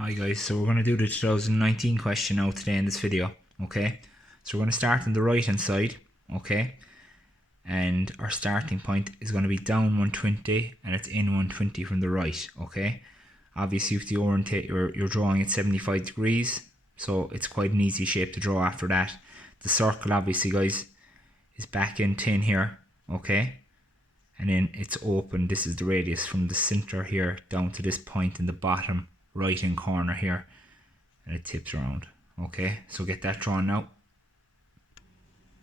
Hi guys, so we're going to do the 2019 question now today in this video, okay? So we're going to start on the right hand side, okay? And our starting point is going to be down 120 and it's in 120 from the right, okay? Obviously you have to orientate your drawing at 75 degrees, so it's quite an easy shape to draw after that. The circle obviously guys is back in 10 here, okay? And then it's open, this is the radius from the center here down to this point in the bottom right hand corner here, and it tips around. Okay, so get that drawn now.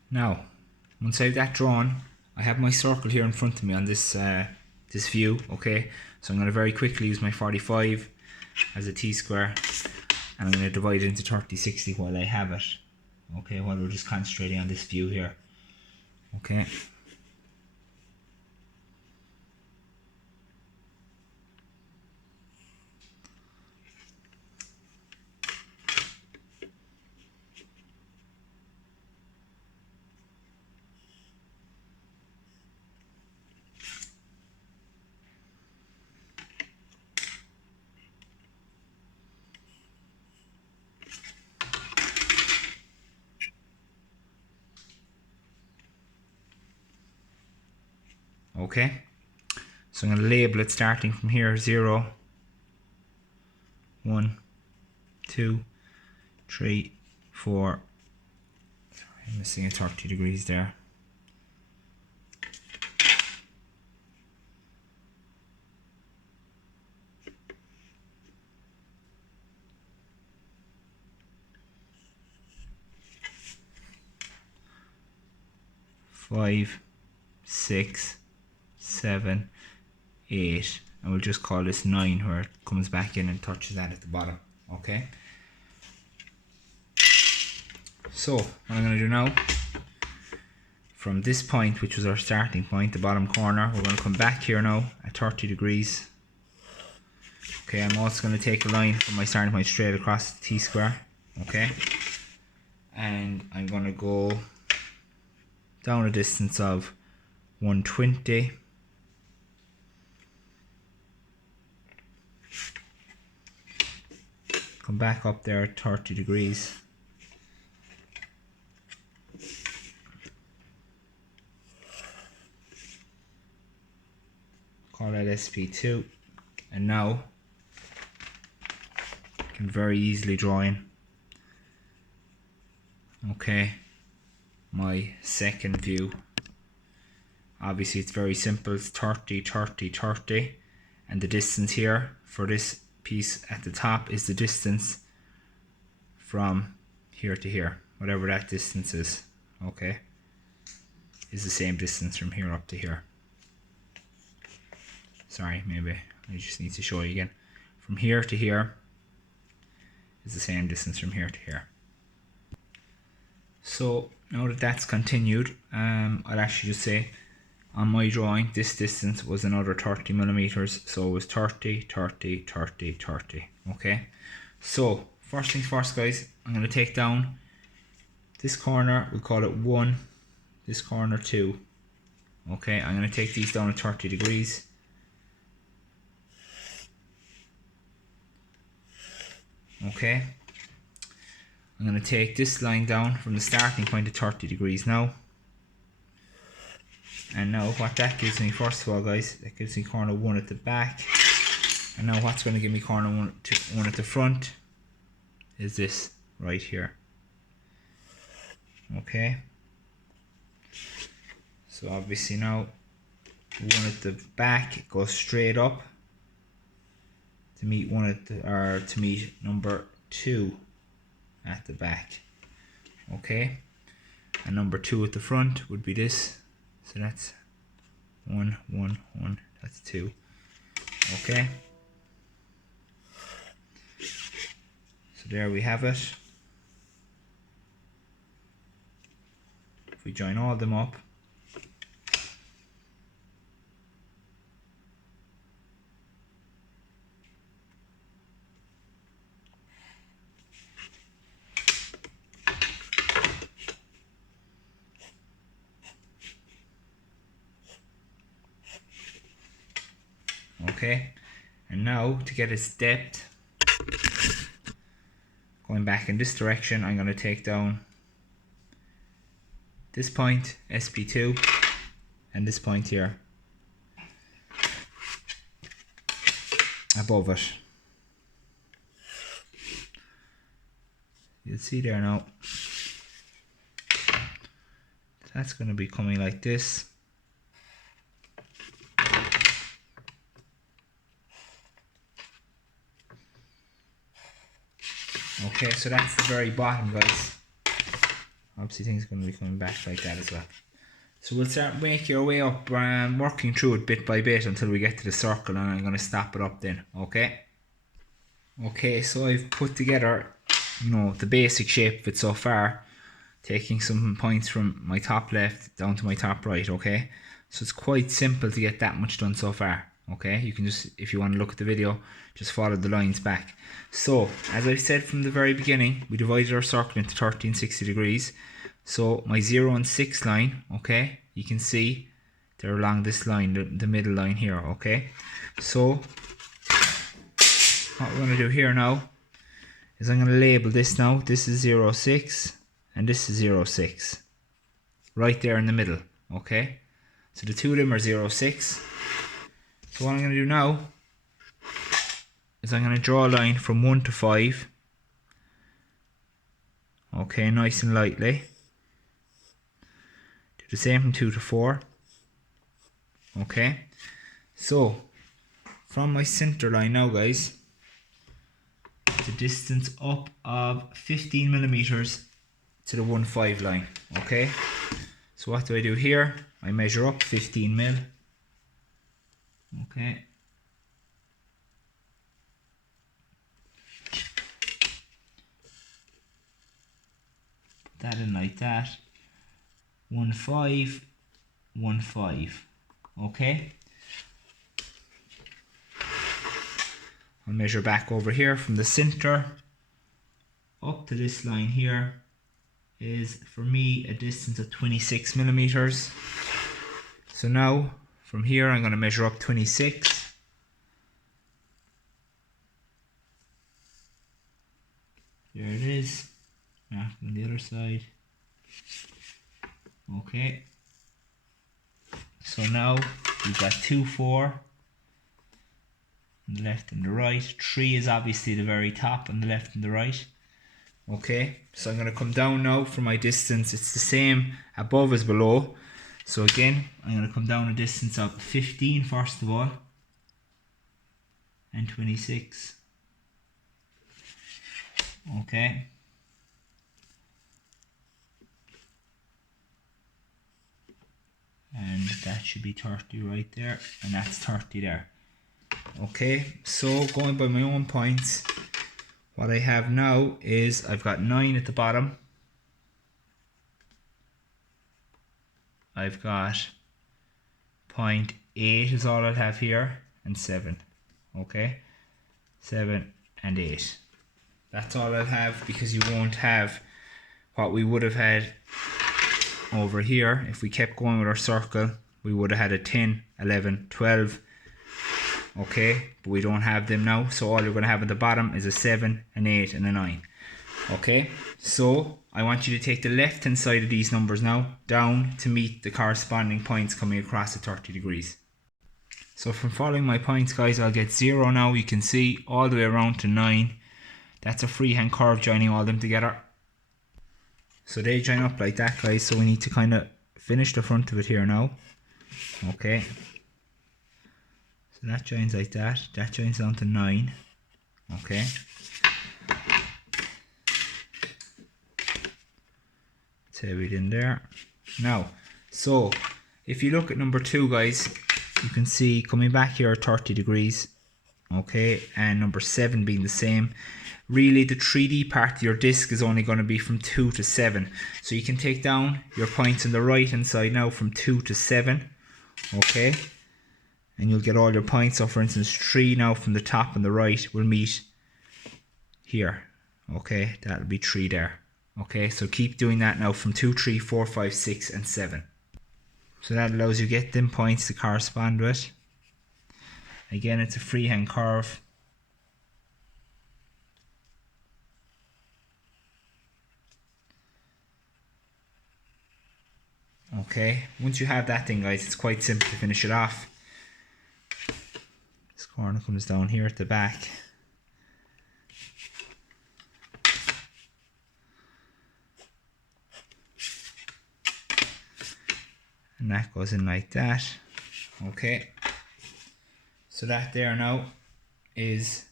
Now once I have that drawn, I have my circle here in front of me on this this view. Okay, so I'm going to very quickly use my 45 as a t-square and I'm going to divide it into 30/60 while I have it. Okay, while we're just concentrating on this view here. Okay, okay, so I'm going to label it starting from here: 0, 1, 2, 3, 4. Sorry, I'm missing a 30 degrees there. 5, 6, 7, 8, and we'll just call this 9 where it comes back in and touches that at the bottom. Okay, so what I'm going to do now, from this point, which was our starting point, the bottom corner, we're going to come back here now at 30 degrees. Okay, I'm also going to take a line from my starting point straight across the t-square. Okay, and I'm going to go down a distance of 120, come back up there at 30 degrees, call that SP2, and now I can very easily draw in, okay, my second view. Obviously it's very simple, it's 30, 30, 30, and the distance here for this piece at the top is the distance from here to here, whatever that distance is, okay, is the same distance from here up to here. Sorry, maybe I just need to show you again. From here to here is the same distance from here to here. So now that that's continued, I'll actually just say on my drawing this distance was another 30 millimeters, so it was 30, 30, 30, 30. Okay, so first things first guys, I'm going to take down this corner, we'll call it 1, this corner 2. Okay, I'm going to take these down at 30 degrees. Okay, I'm going to take this line down from the starting point at 30 degrees now. And now what that gives me, first of all guys, that gives me corner 1 at the back. And now what's going to give me corner 1 at the front is this right here. Okay, so obviously now 1 at the back goes straight up to meet to meet number 2 at the back. Okay, and number 2 at the front would be this, so that's 1, 1, 1, that's 2. Okay, so there we have it. If we join all of them up, okay, and now to get its depth, going back in this direction, I'm going to take down this point, SP2, and this point here above it. You'll see there now. That's going to be coming like this. Okay, so that's the very bottom, guys. Obviously things are going to be coming back like that as well. So we'll start making our way up, working through it bit by bit until we get to the circle, and I'm going to stop it up then, okay? Okay, so I've put together, you know, the basic shape of it so far, taking some points from my top left down to my top right, okay? So it's quite simple to get that much done so far, okay? You can just, if you want to look at the video, just follow the lines back. So, as I said from the very beginning, we divided our circle into 1360 degrees. So my 0 and 6 line, okay, you can see they're along this line, the middle line here, okay? So what we're going to do here now is I'm going to label this now. This is 0, 6 and this is 0, 6. Right there in the middle, okay? So the two of them are 0, 6. So what I'm going to do now is I'm going to draw a line from 1 to 5. Okay, nice and lightly. Do the same from 2 to 4. Okay, so from my center line now, guys, the distance up of 15 millimeters to the 1,5 line. Okay, so what do I do here? I measure up 15 mil. Okay, put that in like that. 1,5, 1,5. Okay, I'll measure back over here from the center up to this line here is for me a distance of 26 millimeters. So now from here I'm going to measure up 26. There it is. Now from the other side. Okay. So now we've got 2, 4 on the left and the right. 3 is obviously the very top on the left and the right. Okay, so I'm going to come down now for my distance. It's the same above as below. So again, I'm going to come down a distance of 15 first of all. And 26. Okay. And that should be 30 right there, and that's 30 there. Okay, so going by my own points, what I have now is I've got 9 at the bottom. I've got 0.8 is all I'll have here, and 7. Okay, 7 and 8. That's all I'll have, because you won't have what we would have had over here. If we kept going with our circle, we would have had a 10, 11, 12. Okay, but we don't have them now, so all you're going to have at the bottom is a 7, an 8 and a 9. Okay, so I want you to take the left hand side of these numbers now down to meet the corresponding points coming across at 30 degrees. So from following my points, guys, I'll get 0 now, you can see, all the way around to 9. That's a freehand curve joining all them together. So they join up like that, guys, so we need to kind of finish the front of it here now. Okay, so that joins like that, that joins down to 9. Okay, save it in there. Now, so if you look at number 2, guys, you can see coming back here 30 degrees. Okay, and number 7 being the same. Really, the 3D part of your disc is only going to be from 2 to 7. So you can take down your points on the right hand side now from 2 to 7. Okay, and you'll get all your points. So for instance, 3 now from the top and the right will meet here. Okay, that'll be 3 there. Okay, so keep doing that now from 2, 3, 4, 5, 6 and 7. So that allows you to get them points to correspond with. Again, it's a freehand curve. Okay, once you have that thing, guys, it's quite simple to finish it off. This corner comes down here at the back. And that goes in like that. Okay, so that there now is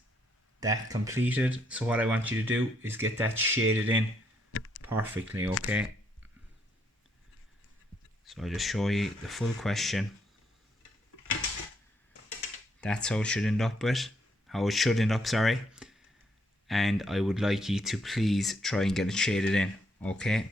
that completed. So what I want you to do is get that shaded in perfectly. Okay, so I'll just show you the full question. That's how it should end up sorry. And I would like you to please try and get it shaded in. Okay,